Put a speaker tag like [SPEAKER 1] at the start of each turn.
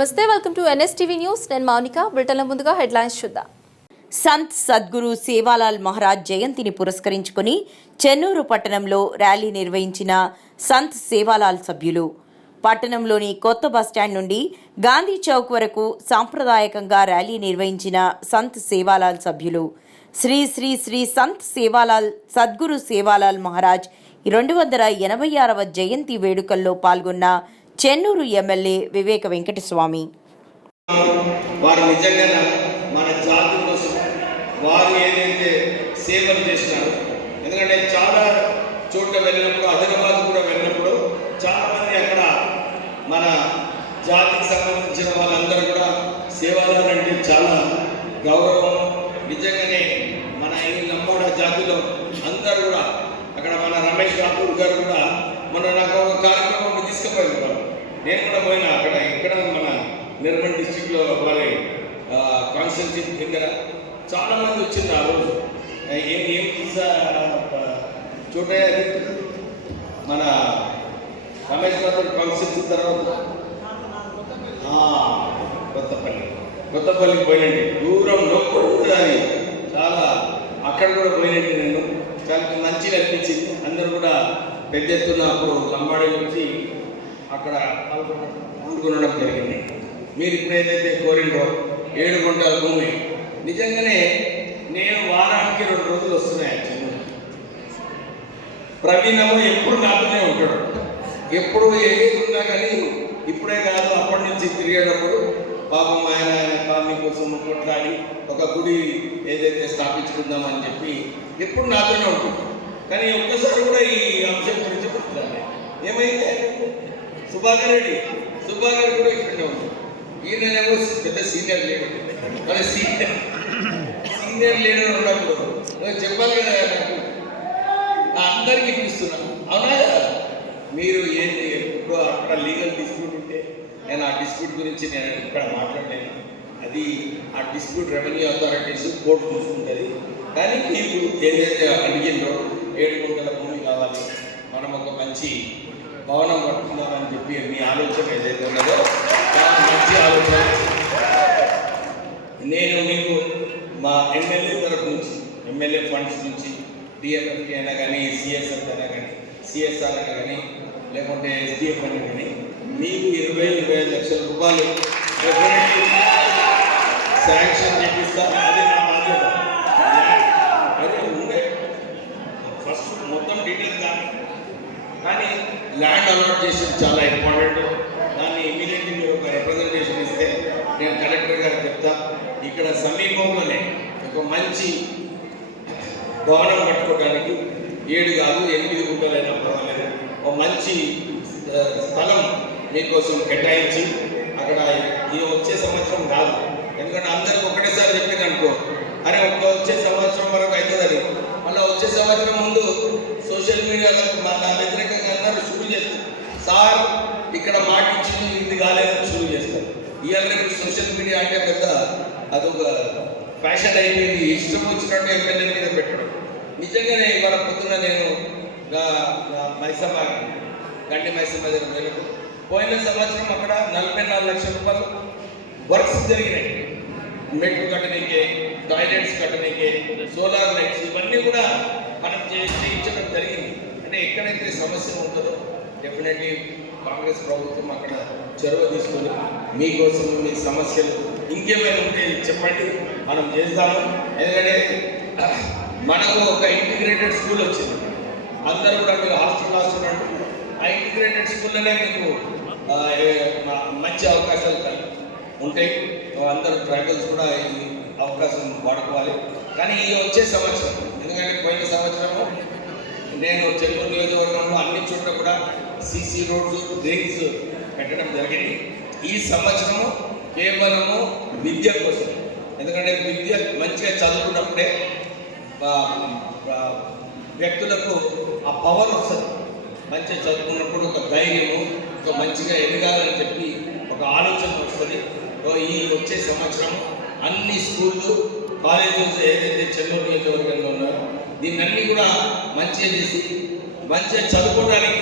[SPEAKER 1] నమస్తే welcome to NSTV news నేను మౌనిక. బ్రిటన్ల ముందుగా హెడ్లైన్స్ చూద్దాం.
[SPEAKER 2] సంత్ సద్గురు సేవాలాల్ మహారాజ్ జయంతిని పురస్కరించుకుని చెన్నూరు పట్టణంలో ర్యాలీ నిర్వహించిన సంత్ సేవాలాల్ సభ్యులు. పట్టణంలోని కొత్త బస్టాండ్ నుండి గాంధీ చౌక్ వరకు సాంప్రదాయకంగా ర్యాలీ నిర్వహించిన సంత్ సేవాలాల్ సభ్యులు. శ్రీ శ్రీ శ్రీ సంత్ సేవాలాల్ సద్గురు సేవాలాల్ మహారాజ్ రెండు వందల ఎనభై ఆరవ జయంతి వేడుకల్లో పాల్గొన్న చెన్నూరు ఎమ్మెల్యే వివేక వెంకటస్వామి.
[SPEAKER 3] వారు నిజంగా మన జాతి కోసం వారు ఏదైతే సేవలు చేస్తున్నారు ఎందుకంటే చాలా చోట్ల వెళ్ళినప్పుడు ఆదిలాబాద్ కూడా వెళ్ళినప్పుడు చాలా మంది అక్కడ మన జాతికి సంబంధించిన వాళ్ళందరూ కూడా సేవలు అంటే చాలా గౌరవం. నిజంగానే మన ఈ లంబాడ జాతిలో అందరూ కూడా అక్కడ మన రమేష్ రాపూర్ గారు కూడా మన నాకు ఒక కార్యక్రమం తీసుకుపోయింది నేను కూడా పోయినా అక్కడ ఇక్కడ మన నిర్మల్ డిస్టిక్లో వారి కాన్స్టెన్సీ దగ్గర చాలా మంది వచ్చింది ఆ రోజు. ఏం ఏం తీసా మన రమేష్ రాథూర్ కాన్స్టిట్యూన్సీ తర్వాత కొత్తపల్లి. కొత్తపల్లికి పోయినండి. దూరం నొప్పుడు అని చాలా అక్కడ కూడా పోయినండి నేను. చాలా మంచిగా అనిపించింది. అందరూ కూడా పెద్ద ఎత్తున అప్పుడు లంబాడి నుంచి అక్కడ పాల్గొనడం జరిగింది. మీరు ఇప్పుడు ఏదైతే కోరిండో ఏడు గుంటల భూమి నిజంగానే నేను వారానికి రెండు రోజులు వస్తున్నాయి చిన్న. ప్రవీణము ఎప్పుడు నాతోనే ఉంటాడు. ఎప్పుడు ఏది ఉన్నా కానీ ఇప్పుడే కాదు అప్పటి నుంచి తిరిగేటప్పుడు పాపం ఆయన ఆయన కాలనీ కోసం కొట్లాడి ఒక గుడి ఏదైతే స్థాపించుకుందామని చెప్పి ఎప్పుడు నాతోనే ఉంటుంది కానీ ఒక్కసారి కూడా ఈ అంశం సుభాకర్ రెడ్డి సుభాకర్ కూడా ఇక్కడ ఉంది ఈయననేమో పెద్ద సీనియర్ లీడర్. మరి సీనియర్ సీనియర్ లీడర్ ఉన్నప్పుడు నువ్వు చెప్పాలి కదా నాకు. నా అందరికి ఇప్పిస్తున్నాను అవునా మీరు ఏంటి ఎప్పుడు అక్కడ లీగల్ డిస్ప్యూట్ ఉంటే నేను ఆ డిస్ప్యూట్ గురించి నేను ఇక్కడ మాట్లాడలేను. అది ఆ డిస్ప్యూట్ రెవెన్యూ అథారిటీస్ కోర్టు చూసుకుంటుంది. కానీ మీకు ఏదైతే అడిగిందో ఏడు గుంటల భూమి కావాలి మనం ఒక మంచి భవనం కట్టుకుందామని చెప్పి మీ ఆలోచన ఏదైతే ఉన్నదో మంచి ఆలోచన. నేను మీకు మా ఎమ్మెల్యే తరఫు నుంచి ఎమ్మెల్యే ఫండ్స్ నుంచి డిఎఫ్ఎఫ్టీ అయినా కానీ సిఎస్ఎఫ్ అయినా కానీ సిఎస్ఆర్ అయినా కానీ లేకుంటే ఎస్డిఎఫ్ అయినా కానీ మీకు ఇరవై ఇరవై ఐదు లక్షల రూపాయలు శాంక్షన్ చేపిస్తా. అది నా బాధ్యత. అదే ఉండే. ఫస్ట్ మొత్తం డీటెయిల్స్ కానీ కానీ ల్యాండ్ అలాట్ చేసి చాలా ఇంపార్టెంట్ దాన్ని ఇమీడియట్లీ మీరు ఒక రిప్రజెంటేషన్ ఇస్తే నేను కలెక్టర్ గారికి చెప్తా ఇక్కడ సమీపంలోనే ఒక మంచి భవనం కట్టుకోవడానికి ఏడు కాదు ఎనిమిది గుంటలైనా పర్వాలేదు. ఒక మంచి స్థలం మీకోసం కేటాయించి అక్కడ ఈ వచ్చే సంవత్సరం కాదు ఎందుకంటే అందరికి ఒకటేసారి చెప్పింది అనుకో అరే ఒక్క వచ్చే సంవత్సరం వరకు అవుతుందని మళ్ళీ వచ్చే సంవత్సరం ముందు సోషల్ మీడియాలో నా వ్యతిరేకంగా అందరూ షురూ చేస్తారు. సార్ ఇక్కడ మాట ఇచ్చింది ఇది కాలేదని షురూ చేస్తారు. ఇవాళ రేపు సోషల్ మీడియా అంటే పెద్ద అదొక ఫ్యాషన్ అయిపోయింది. ఇష్టం వచ్చినట్టు ఎమ్మెల్యే మీద పెట్టడం. నిజంగానే ఇవాళ పొద్దున నేను మైసమ్మ గండి మైసమ్మ దగ్గర పోయినప్పుడు పోయిన సంవత్సరం అక్కడ నలభై నాలుగు లక్షల రూపాయలు వర్క్స్ జరిగినాయి. మెట్లు కట్టనీకే టాయిలెట్స్ కట్టనీకే సోలార్ లైట్స్ ఇవన్నీ కూడా మనం చేయించడం జరిగింది. అంటే ఎక్కడైతే సమస్య ఉంటుందో డెఫినెట్లీ కాంగ్రెస్ ప్రభుత్వం అక్కడ చొరవ తీసుకొని మీకోసం మీ సమస్యలు ఇంకేమైనా ఉంటే చెప్పండి. మనం చేస్తాము. ఎందుకంటే మనకు ఒక ఇంటిగ్రేటెడ్ స్కూల్ వచ్చింది. అందరూ కూడా మీరు హాస్టల్ హాస్టల్ అంటున్నారు ఆ ఇంటిగ్రేటెడ్ స్కూల్లోనే మీకు మంచి అవకాశాలు కల్- ఉంటాయి. అందరూ ట్రైబల్స్ కూడా ఈ అవకాశం వాడుకోవాలి. కానీ ఈ వచ్చే సంవత్సరం ఎందుకంటే పోయిన సంవత్సరము నేను చెన్నూరు నియోజకవర్గంలో అన్ని చోట్ల కూడా సీసీ రోడ్స్ డ్రైన్స్ పెట్టడం జరిగింది. ఈ సంవత్సరము కేవలము విద్య కోసం. ఎందుకంటే విద్య మంచిగా చదువుకున్నప్పుడే వ్యక్తులకు ఆ పవర్ వస్తుంది. మంచిగా చదువుకున్నప్పుడు ఒక ధైర్యము ఒక మంచిగా ఎదగాలని చెప్పి ఒక ఆలోచన వస్తుంది. ఈ వచ్చే సంవత్సరం అన్ని స్కూళ్ళు కాలేజెస్ ఏదైతే చెన్నూరు నియోజకవర్గంలో ఉన్నారో దీన్ని అన్ని కూడా మంచిగా చేసి మంచిగా చదువుకోవడానికి